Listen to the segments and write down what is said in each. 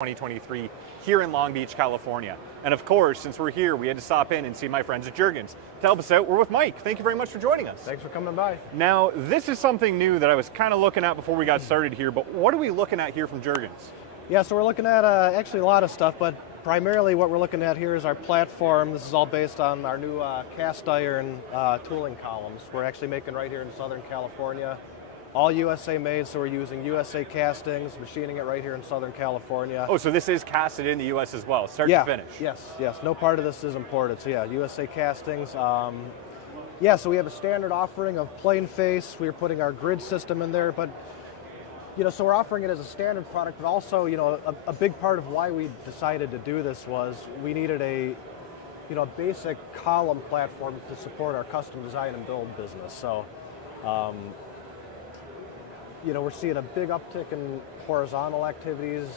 2023 here in Long Beach, California. And of course, since we're here, we had to stop in and see my friends at Jergens. To help us out, we're with Mike. Thank you very much for joining us. Thanks for coming by. Now, this is something new that I was kind of looking at before we got started here, but what are we looking at here from Jergens? Yeah, so we're looking at actually a lot of stuff, but primarily what we're looking at here is our platform. This is all based on our new cast iron tooling columns. We're actually making right here in Southern California. All USA made, so we're using USA castings, machining it right here in Southern California. Oh, so this is casted in the US as well, start to finish? Yes. No part of this is imported, so yeah, USA castings. Yeah, so we have a standard offering of plain face. We're putting our grid system in there, but so we're offering it as a standard product, but also, a big part of why we decided to do this was we needed a basic column platform to support our custom design and build business. So, we're seeing a big uptick in horizontal activities,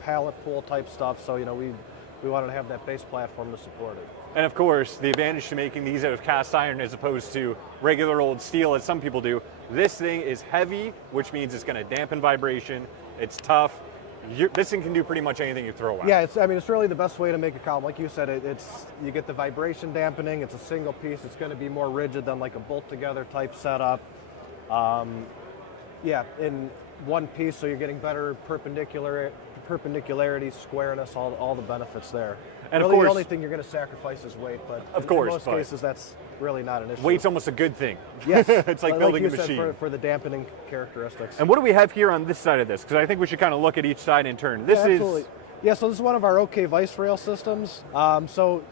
pallet pool type stuff. So, we wanted to have that base platform to support it. And of course, the advantage to making these out of cast iron as opposed to regular old steel, as some people do, this thing is heavy, which means it's going to dampen vibration. It's tough. This thing can do pretty much anything you throw at. Yeah, it's really the best way to make a column. Like you said, you get the vibration dampening. It's a single piece. It's going to be more rigid than like a bolt together type setup. Yeah, in one piece, so you're getting better perpendicularity, squareness, all the benefits there. And really, of course, the only thing you're going to sacrifice is weight, but in most cases, that's really not an issue. Weight's almost a good thing. Yes. It's like building a machine. Said, for the dampening characteristics. And what do we have here on this side of this? Because I think we should kind of look at each side in turn. Absolutely. Yeah, so this is one of our OK Vice rail systems. So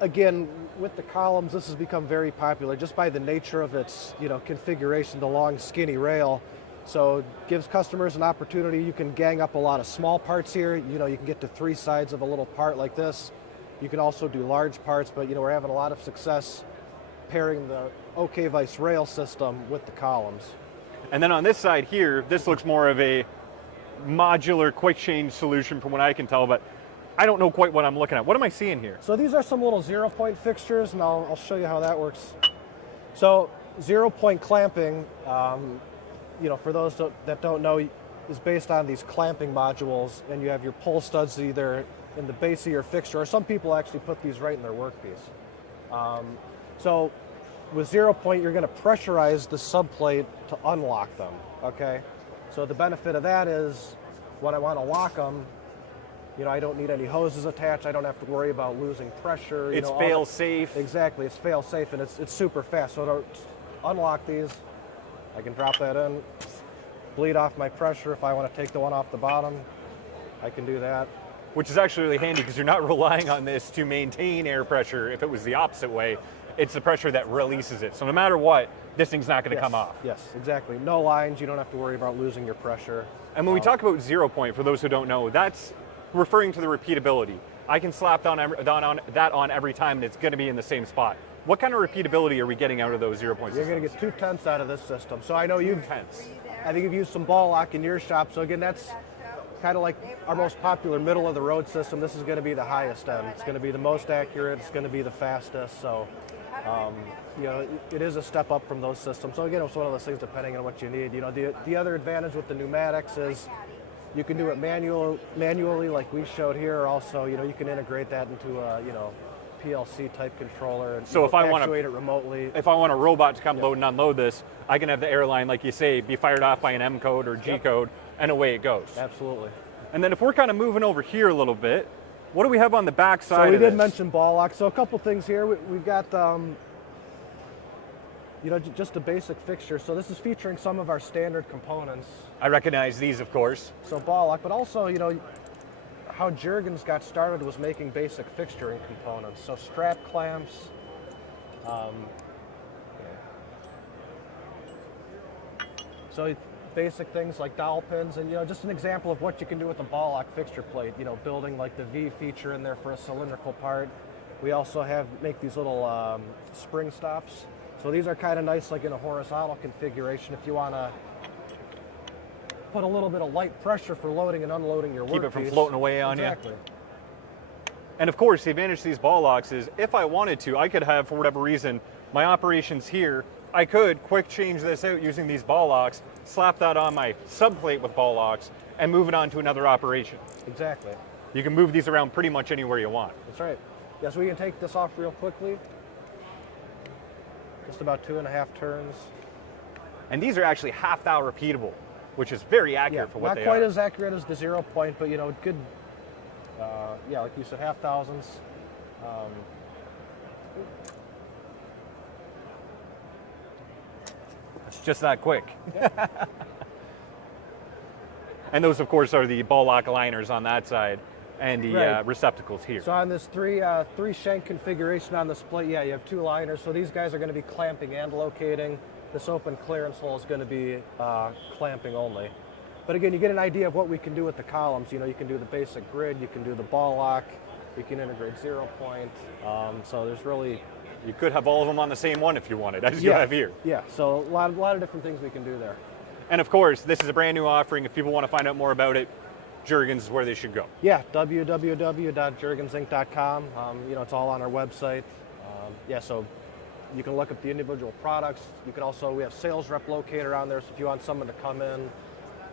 again, with the columns, this has become very popular just by the nature of its configuration, the long skinny rail. So it gives customers an opportunity. You can gang up a lot of small parts here. You can get to 3 sides of a little part like this. You can also do large parts, but we're having a lot of success pairing the OK Vice rail system with the columns. And then on this side here, this looks more of a modular quick change solution from what I can tell, but I don't know quite what I'm looking at. What am I seeing here? So these are some little 0-point fixtures, and I'll show you how that works. So 0-point clamping, for those that don't know, is based on these clamping modules, and you have your pull studs either in the base of your fixture, or some people actually put these right in their workpiece. So with 0-point, you're going to pressurize the subplate to unlock them, okay? So the benefit of that is when I want to lock them, I don't need any hoses attached. I don't have to worry about losing pressure. It's fail-safe. Exactly, it's fail-safe, and it's super fast. So to unlock these, I can drop that in, bleed off my pressure. If I want to take the one off the bottom, I can do that. Which is actually really handy because you're not relying on this to maintain air pressure. If it was the opposite way, it's the pressure that releases it. So no matter what, this thing's not going to come off. Yes, exactly. No lines. You don't have to worry about losing your pressure. And when we talk about 0-point, for those who don't know, that's referring to the repeatability. I can slap that on every time, and it's going to be in the same spot. What kind of repeatability are we getting out of those 0-point systems? You're going to get 2/10 out of this system. So I know I think you've used some ball lock in your shop. So again, that's kind of like our most popular middle of the road system. This is going to be the highest end. It's going to be the most accurate. It's going to be the fastest. So, it is a step up from those systems. So again, it's one of those things depending on what you need. The other advantage with the pneumatics is you can do it manually like we showed here. Also, you can integrate that into a, PLC type controller and so if I actuate it remotely. If I want a robot to come load and unload this, I can have the airline, like you say, be fired off by an M code or G code, and away it goes. Absolutely. And then if we're kind of moving over here a little bit, what do we have on the back side? So we did mention ball lock. So a couple things here. We've got just a basic fixture. So this is featuring some of our standard components. I recognize these, of course. So ball lock, but also how Jergens got started was making basic fixturing components. So strap clamps, so basic things like dowel pins, and just an example of what you can do with a ball lock fixture plate. Building like the V feature in there for a cylindrical part. We also make these little spring stops. So these are kind of nice, like in a horizontal configuration, if you want to put a little bit of light pressure for loading and unloading your workpiece. Keep it from floating away on you. Exactly. And of course, the advantage to these ball locks is if I wanted to, I could have, for whatever reason, my operations here, I could quick change this out using these ball locks, slap that on my subplate with ball locks, and move it on to another operation. Exactly. You can move these around pretty much anywhere you want. That's right. Yeah, so we can take this off real quickly. Just about 2.5 turns. And these are actually half-thou repeatable, which is very accurate for what they are. Not quite as accurate as the 0 point, but good. Yeah, like you said, half thousandths. It's just that quick. And those, of course, are the ball lock aligners on that side, and the receptacles here. So on this three shank configuration on the split, yeah, you have 2 liners. So these guys are going to be clamping and locating. This open clearance hole is going to be clamping only. But again, you get an idea of what we can do with the columns. You can do the basic grid, you can do the ball lock, you can integrate 0 point. So there's really... You could have all of them on the same one if you wanted, as you have here. Yeah, so a lot of different things we can do there. And of course, this is a brand new offering. If people want to find out more about it, Jergens is where they should go. Yeah, www.jergensinc.com. It's all on our website. So you can look up the individual products. You can also, we have sales rep locator on there, so if you want someone to come in,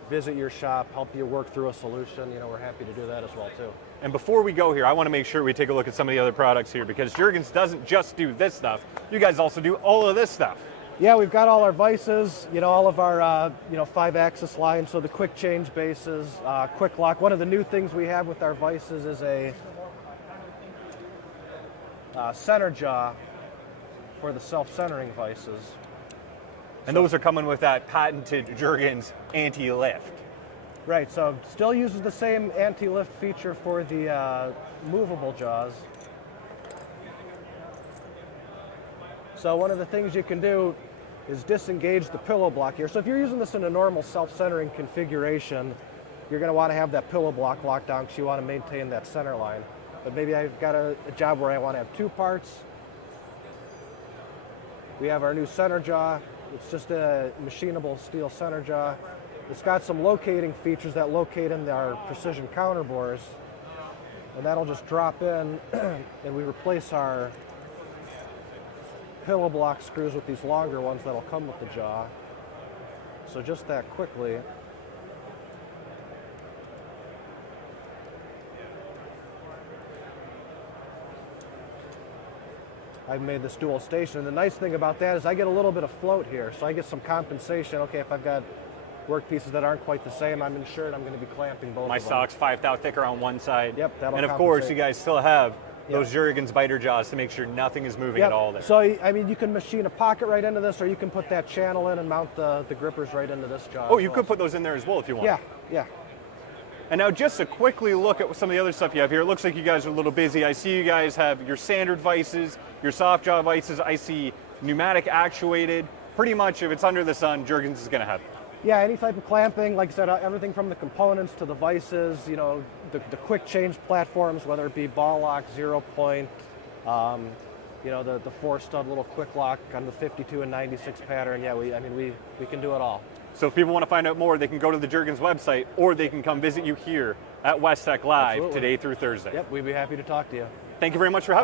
visit your shop, help you work through a solution, we're happy to do that as well too. And before we go here, I want to make sure we take a look at some of the other products here, because Jergens doesn't just do this stuff. You guys also do all of this stuff. Yeah, we've got all our vices, all of our 5-axis lines, so the quick change bases, quick lock. One of the new things we have with our vices is a center jaw for the self-centering vices. And those are coming with that patented Jergens anti-lift. Right, so still uses the same anti-lift feature for the movable jaws. So one of the things you can do is disengage the pillow block here. So if you're using this in a normal self-centering configuration, you're going to want to have that pillow block locked down because you want to maintain that center line. But maybe I've got a job where I want to have 2 parts. We have our new center jaw. It's just a machinable steel center jaw. It's got some locating features that locate in our precision counterbores. And that'll just drop in and we replace our pillow block screws with these longer ones that'll come with the jaw. So just that quickly. I've made this dual station, and the nice thing about that is I get a little bit of float here, so I get some compensation. Okay, if I've got work pieces that aren't quite the same, I'm insured I'm going to be clamping both My of them. stock's 5 thou thicker on one side. Yep, that'll And of course, compensate. you guys still have those Jergens biter jaws to make sure nothing is moving at all there. So, you can machine a pocket right into this, or you can put that channel in and mount the grippers right into this jaw. Oh, you could put those in there as well if you want. Yeah. And now just to quickly look at some of the other stuff you have here, it looks like you guys are a little busy. I see you guys have your standard vices, your soft jaw vices. I see pneumatic actuated. Pretty much if it's under the sun, Jergens is going to have it. Yeah, any type of clamping, like I said, everything from the components to the vices, the quick change platforms, whether it be ball lock, 0 point, the 4-stud little quick lock on the 52 and 96 pattern. Yeah, we can do it all. So if people want to find out more, they can go to the Jergens website, or they can come visit you here at Westec Live today through Thursday. Yep, we'd be happy to talk to you. Thank you very much for having me.